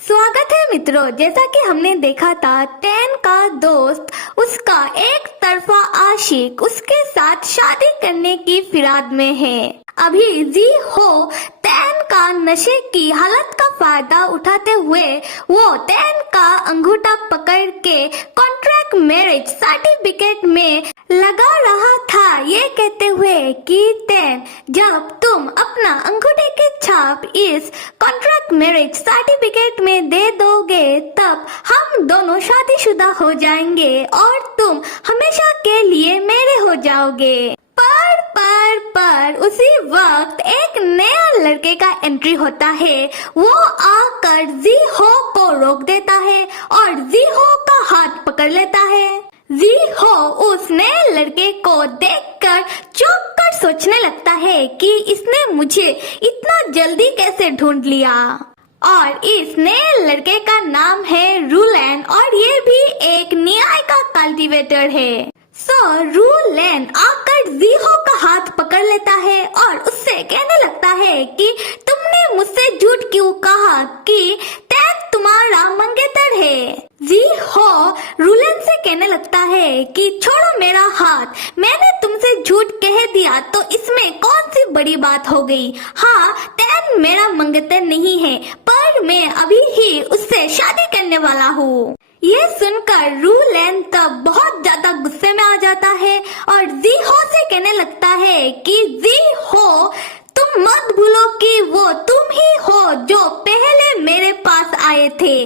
स्वागत है मित्रों। जैसा कि हमने देखा था, टैन का दोस्त उसका एक तरफा आशिक उसके साथ शादी करने की फिराद में है। अभी जी हो टैन का नशे की हालत का फायदा उठाते हुए वो टैन का अंगूठा पकड़ के कॉन्ट्रैक्ट मैरिज सर्टिफिकेट में लगा रहा था, ये कहते हुए कि टैन, जब तुम अपना अंगूठे के छाप इस कॉन्ट्रैक्ट मैरिज सर्टिफिकेट में दे दोगे तब हम दोनों शादीशुदा हो जाएंगे और तुम हमेशा के लिए मेरे हो जाओगे। पर उसी वक्त एक नया लड़के का एंट्री होता है। वो आकर जी हो को रोक देता है और जी हो का हाथ पकड़ लेता है। जी हो उस नए लड़के को देखकर चौंक कर सोचने लगता है कि इसने मुझे इतना जल्दी कैसे ढूंढ लिया। और इस नए लड़के का नाम है रूलैन और ये भी एक न्याय का कल्टीवेटर है। रूलैन आकर जीहो का हाथ पकड़ लेता है और उससे कहने लगता है कि तुमने मुझसे झूठ क्यों कहा कि टैन तुम्हारा मंगेतर है। जीहो रूलैन से कहने लगता है कि छोड़ो मेरा हाथ, मैंने तुमसे झूठ कह दिया तो इसमें कौन सी बड़ी बात हो गई। हाँ, टैन मेरा मंगेतर नहीं है, पर मैं अभी ही उससे शादी करने वाला हूँ। ये सुनकर रूलैन तब बहुत ज्यादा गुस्से में आ जाता है और जीहो से कहने लगता है कि जीहो, तुम मत भूलो कि वो तुम ही हो जो पहले मेरे पास आए थे।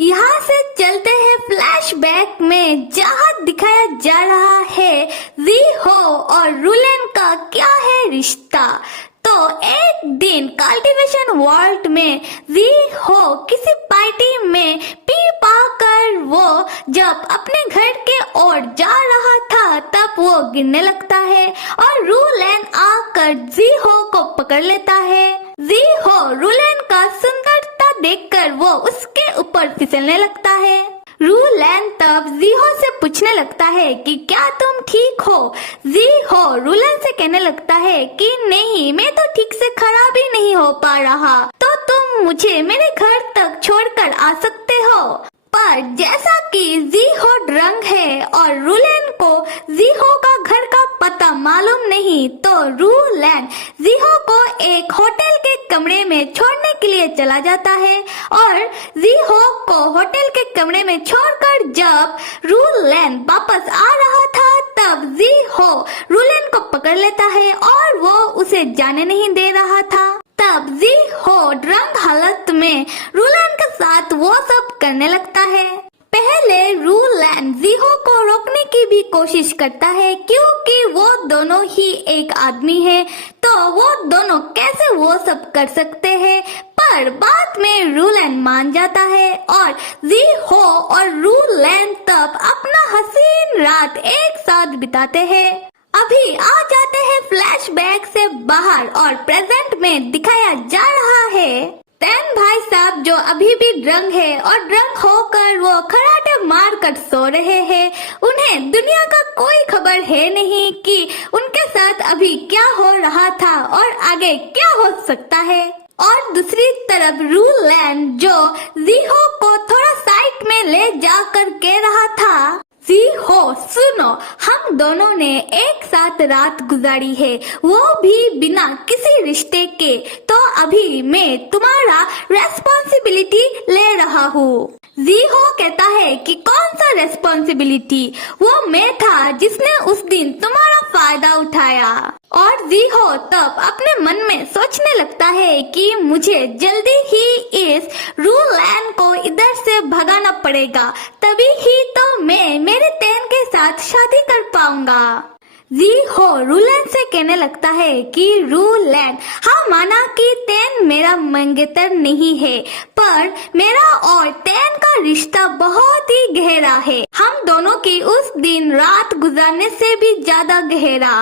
यहाँ से चलते हैं फ्लैशबैक में, जहाँ दिखाया जा रहा है जीहो और रूलैन का क्या है रिश्ता। तो एक दिन कल्टीवेशन वर्ल्ड में जीहो किसी पार्टी में पी पाकर वो जब अपने घर के ओर जा रहा था तब वो गिरने लगता है और रूलैन आकर जीहो को पकड़ लेता है। जीहो रूलैन का सुंदरता देखकर वो उसके ऊपर फिसलने लगता है। रूलैन तब जीहो से पूछने लगता है कि क्या तुम ठीक हो। जीहो रूलैन से कहने लगता है कि नहीं, मैं तो ठीक से खड़ा भी नहीं हो पा रहा, तो तुम मुझे मेरे घर तक छोड़कर आ सकते हो। पर जैसा कि जीहो ड्रंक है और रूलैन को जीहो का घर का पता मालूम नहीं, तो रूलैन जीहो को एक होटल के कमरे में छोड़ने के लिए चला जाता है और जीहो को होटल के कमरे में छोड़कर जब रूलैन वापस आ रहा था तब जीहो रूलैन को पकड़ लेता है और वो उसे जाने नहीं दे रहा था। तब जीहो ड्रंक हालत में रूलैन के साथ वो सब करने लगता है। पहले रूलैन जीहो को रोकने की भी कोशिश करता है क्योंकि वो दोनों ही एक आदमी है, तो वो दोनों कैसे वो सब कर सकते हैं। पर बाद में रूलैन मान जाता है और जीहो और रूलैन तब अपना हसीन रात एक साथ बिताते हैं। अभी आ जाते हैं फ्लैशबैक से बाहर और प्रेजेंट में दिखाया जा रहा है टैन भाई साहब जो अभी भी ड्रंक है और ड्रंक होकर वो खराटे मार कर सो रहे हैं। उन्हें दुनिया का कोई खबर है नहीं कि उनके साथ अभी क्या हो रहा था और आगे क्या हो सकता है। और दूसरी तरफ रूलैन जो जीहो को थोड़ा साइड में ले जाकर कह रहा था, जीहो सुनो, हम दोनों ने एक साथ रात गुजारी है, वो भी बिना किसी रिश्ते के, तो अभी मैं तुम्हारा रेस्पॉन्सिबिलिटी ले रहा हूँ। जीहो कहता है कि कौन सा रेस्पॉन्सिबिलिटी, वो मैं था जिसने उस दिन तुम्हारा फायदा उठाया। और जीहो तब अपने मन में सोचने लगता है कि मुझे जल्दी ही इस रूलैन को इधर से भगाना पड़ेगा, तभी ही तो मैं मेरे टैन के साथ शादी कर पाऊंगा। जीहो रूलैन से कहने लगता है कि रूलैन, हाँ माना कि टैन मेरा मंगेतर नहीं है, पर मेरा और टैन का रिश्ता बहुत ही गहरा है, हम दोनों की उस दिन रात गुजारने से भी ज्यादा गहरा।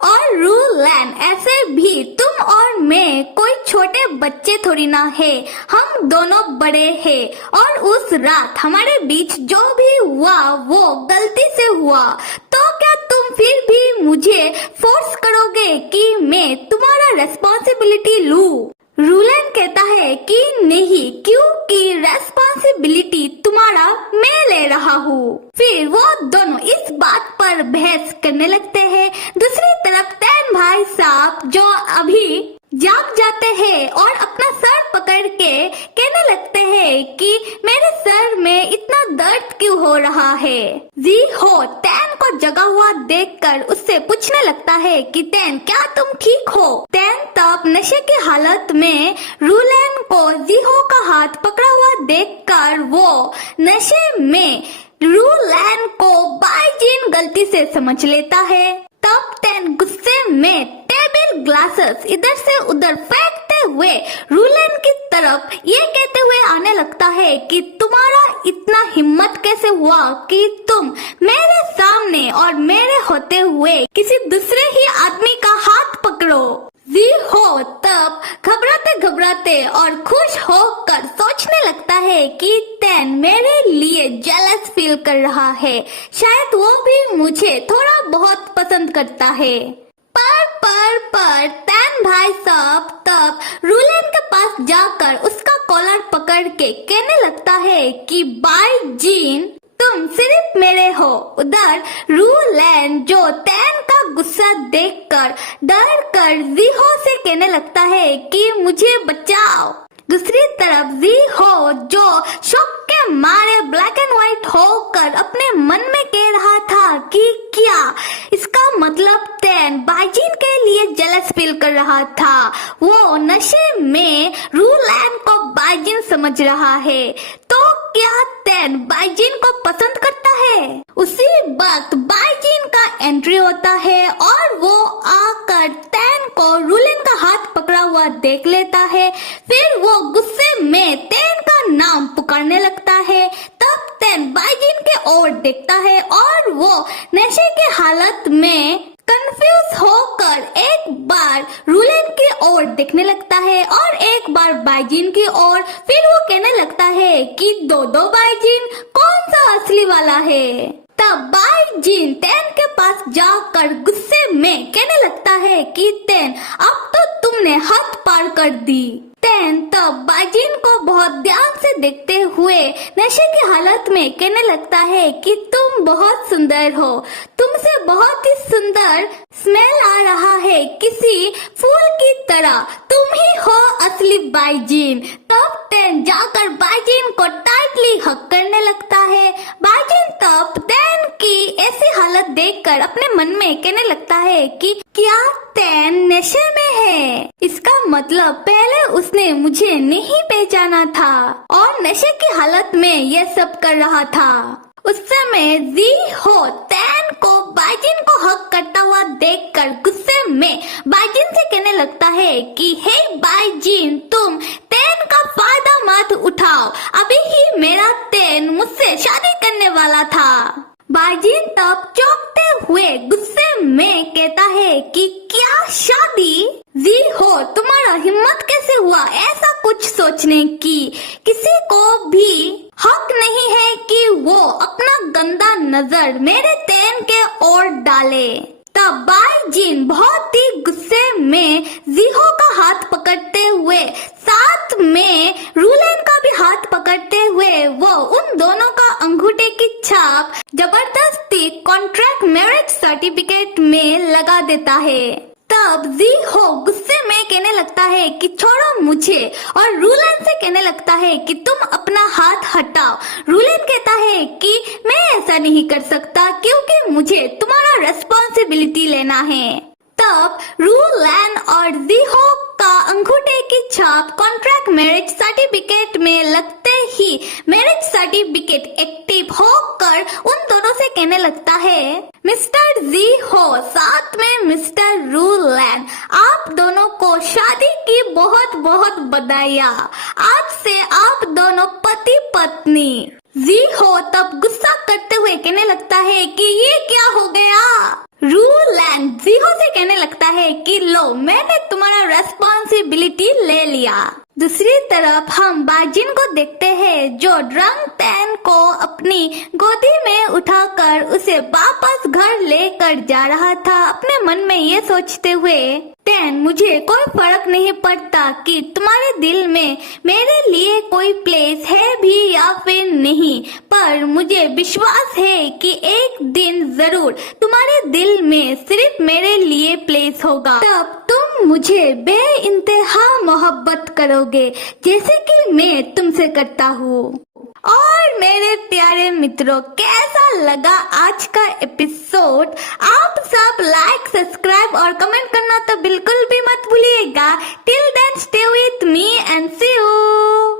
और रूलैन, ऐसे भी तुम और मैं कोई छोटे बच्चे थोड़ी ना है, हम दोनों बड़े हैं और उस रात हमारे बीच जो भी हुआ वो गलती से हुआ, तो क्या तुम फिर भी मुझे फोर्स करोगे कि मैं तुम्हारा रेस्पॉन्सिबिलिटी लूं? रूलैन कहता है कि नहीं, क्योंकि हैं और अपना सर पकड़ के कहने लगते हैं कि मेरे सर में इतना दर्द क्यों हो रहा है। जी हो टैन को जगा हुआ देखकर उससे पूछने लगता है कि टैन क्या तुम ठीक हो। टैन तब नशे की हालत में रूलैन को जी हो का हाथ पकड़ा हुआ देखकर वो नशे में रूलैन को बाइजिन गलती से समझ लेता है। तब टैन गुस्से में टेबल ग्लासेस इधर से उधर फेंकते हुए रूलैन की तरफ ये कहते हुए आने लगता है कि तुम्हारा इतना हिम्मत कैसे हुआ कि तुम मेरे सामने और मेरे होते हुए किसी दूसरे ही आदमी का हाथ पकड़ो। जी हो तब घबराते घबराते और खुश होकर सोचने लगता है कि टैन मेरे लिए जेलस फील कर रहा है, शायद वो भी मुझे थोड़ा बहुत पसंद करता है। पर टैन भाई साहब तब रूलैन के पास जाकर उसका कॉलर पकड़ के कहने लगता है कि बाय जीन तुम सिर्फ मेरे हो। उधर रूलैन जो टैन का गुस्सा देखकर डर कर जी हो से कहने लगता है कि मुझे बचाओ। दूसरी तरफ जी हो जो शौक के मारे ब्लैक एंड व्हाइट होकर अपने मन में कह रहा था कि क्या इसका मतलब टैन बाइजिन के लिए जेलस फील कर रहा था। वो नशे में रूलैन को बाइजिन समझ रहा है, तो क्या टैन बाइजिन को पसंद करता है। उसी वक्त बाइजिन का एंट्री होता है और वो आकर टैन को रूलैन का हाथ पकड़ा हुआ देख लेता है। फिर वो गुस्से में टैन का नाम पुकारने लगता है। तब टैन बाइजिन के ओर देखता है और वो नशे की हालत में कंफ्यूज होकर एक बार रूलैन की ओर देखने लगता है और एक बार बाइजिन की ओर। फिर वो कहने लगता है कि दो बाइजिन कौन सा असली वाला है। तब बाइजिन टैन के पास जाकर गुस्से में कहने लगता है कि टैन अब तो तुमने हद पार कर दी। टैन तब बाइजिन को बहुत ध्यान से देखते हुए नशे की हालत में कहने लगता है कि तुम बहुत सुंदर हो, तुमसे बहुत ही सुंदर स्मेल आ रहा है किसी फूल की तरह, तुम ही हो असली बाइजिन। तब टैन जाकर बाइजिन को टाइटली हक करने लगता है। बाइजिन तब टैन की ऐसी हालत देखकर अपने मन में कहने लगता है कि क्या टैन नशे में है। इसका मतलब पहले उसने मुझे नहीं पहचाना था और नशे की हालत में ये सब कर रहा था। उस समय जी हो टैन को बाइजिन को हक करता हुआ देखकर गुस्से में बाइजिन से कहने लगता है कि हे बाइजिन तुम टैन का फायदा मत उठाओ, अभी ही मेरा टैन मुझसे शादी करने वाला था। बाइजिन तब चौंकते हुए गुस्से में कहता है कि क्या शादी। जी हो तुम्हारा हिम्मत कैसे हुआ ऐसा कुछ सोचने की। किसी को भी हक नहीं है कि वो अपना गंदा नजर मेरे टैन के ओर डाले। तब बाइजिन बहुत ही गुस्से में जीहो का हाथ पकड़ते हुए साथ में रूलैन का भी हाथ पकड़ते हुए वो उन दोनों का अंगूठे की छाप जबरदस्ती कॉन्ट्रैक्ट मैरिज सर्टिफिकेट में लगा देता है। तब जी हो गुस्से में कहने लगता है कि छोड़ो मुझे और रूलैन से कहने लगता है कि तुम अपना हाथ हटाओ। रूलैन कहता है कि मैं ऐसा नहीं कर सकता क्योंकि मुझे तुम्हारा रेस्पॉन्सिबिलिटी लेना है। तब रूलैन और जी हो का अंगूठे की छाप कॉन्ट्रैक्ट मैरिज सर्टिफिकेट में लगते ही मैरिज सर्टिफिकेट एक्टिव होकर उन दोनों से कहने लगता है मिस्टर जी हो साथ में मिस्टर रूलैन आप दोनों को शादी की बहुत बहुत बधाइयाँ। आज से आप दोनों पति पत्नी। जी हो तब गुस्सा करते हुए कहने लगता है कि ये क्या हो गया। रूलैन जीहो से कहने लगता है कि लो मैंने तुम्हारा रेस्पॉन्सिबिलिटी ले लिया। दूसरी तरफ हम बाइजिन को देखते हैं जो ड्रंक टैन को अपनी गोदी में उठाकर उसे वापस घर लेकर जा रहा था। अपने मन में ये सोचते हुए टैन मुझे कोई फर्क नहीं पड़ता कि तुम्हारे दिल में मेरे लिए कोई प्लेस है भी या फिर नहीं, पर मुझे विश्वास है कि एक दिन जरूर तुम्हारे दिल में सिर्फ मेरे लिए प्लेस होगा। तब तुम मुझे बेइंतहा मोहब्बत करोगे जैसे कि मैं तुमसे करता हूँ। और मेरे प्यारे मित्रों, कैसा लगा आज का एपिसोड? आप सब लाइक, सब्सक्राइब और कमेंट करना तो बिल्कुल भी मत भूलिएगा। Till then stay with me and see you.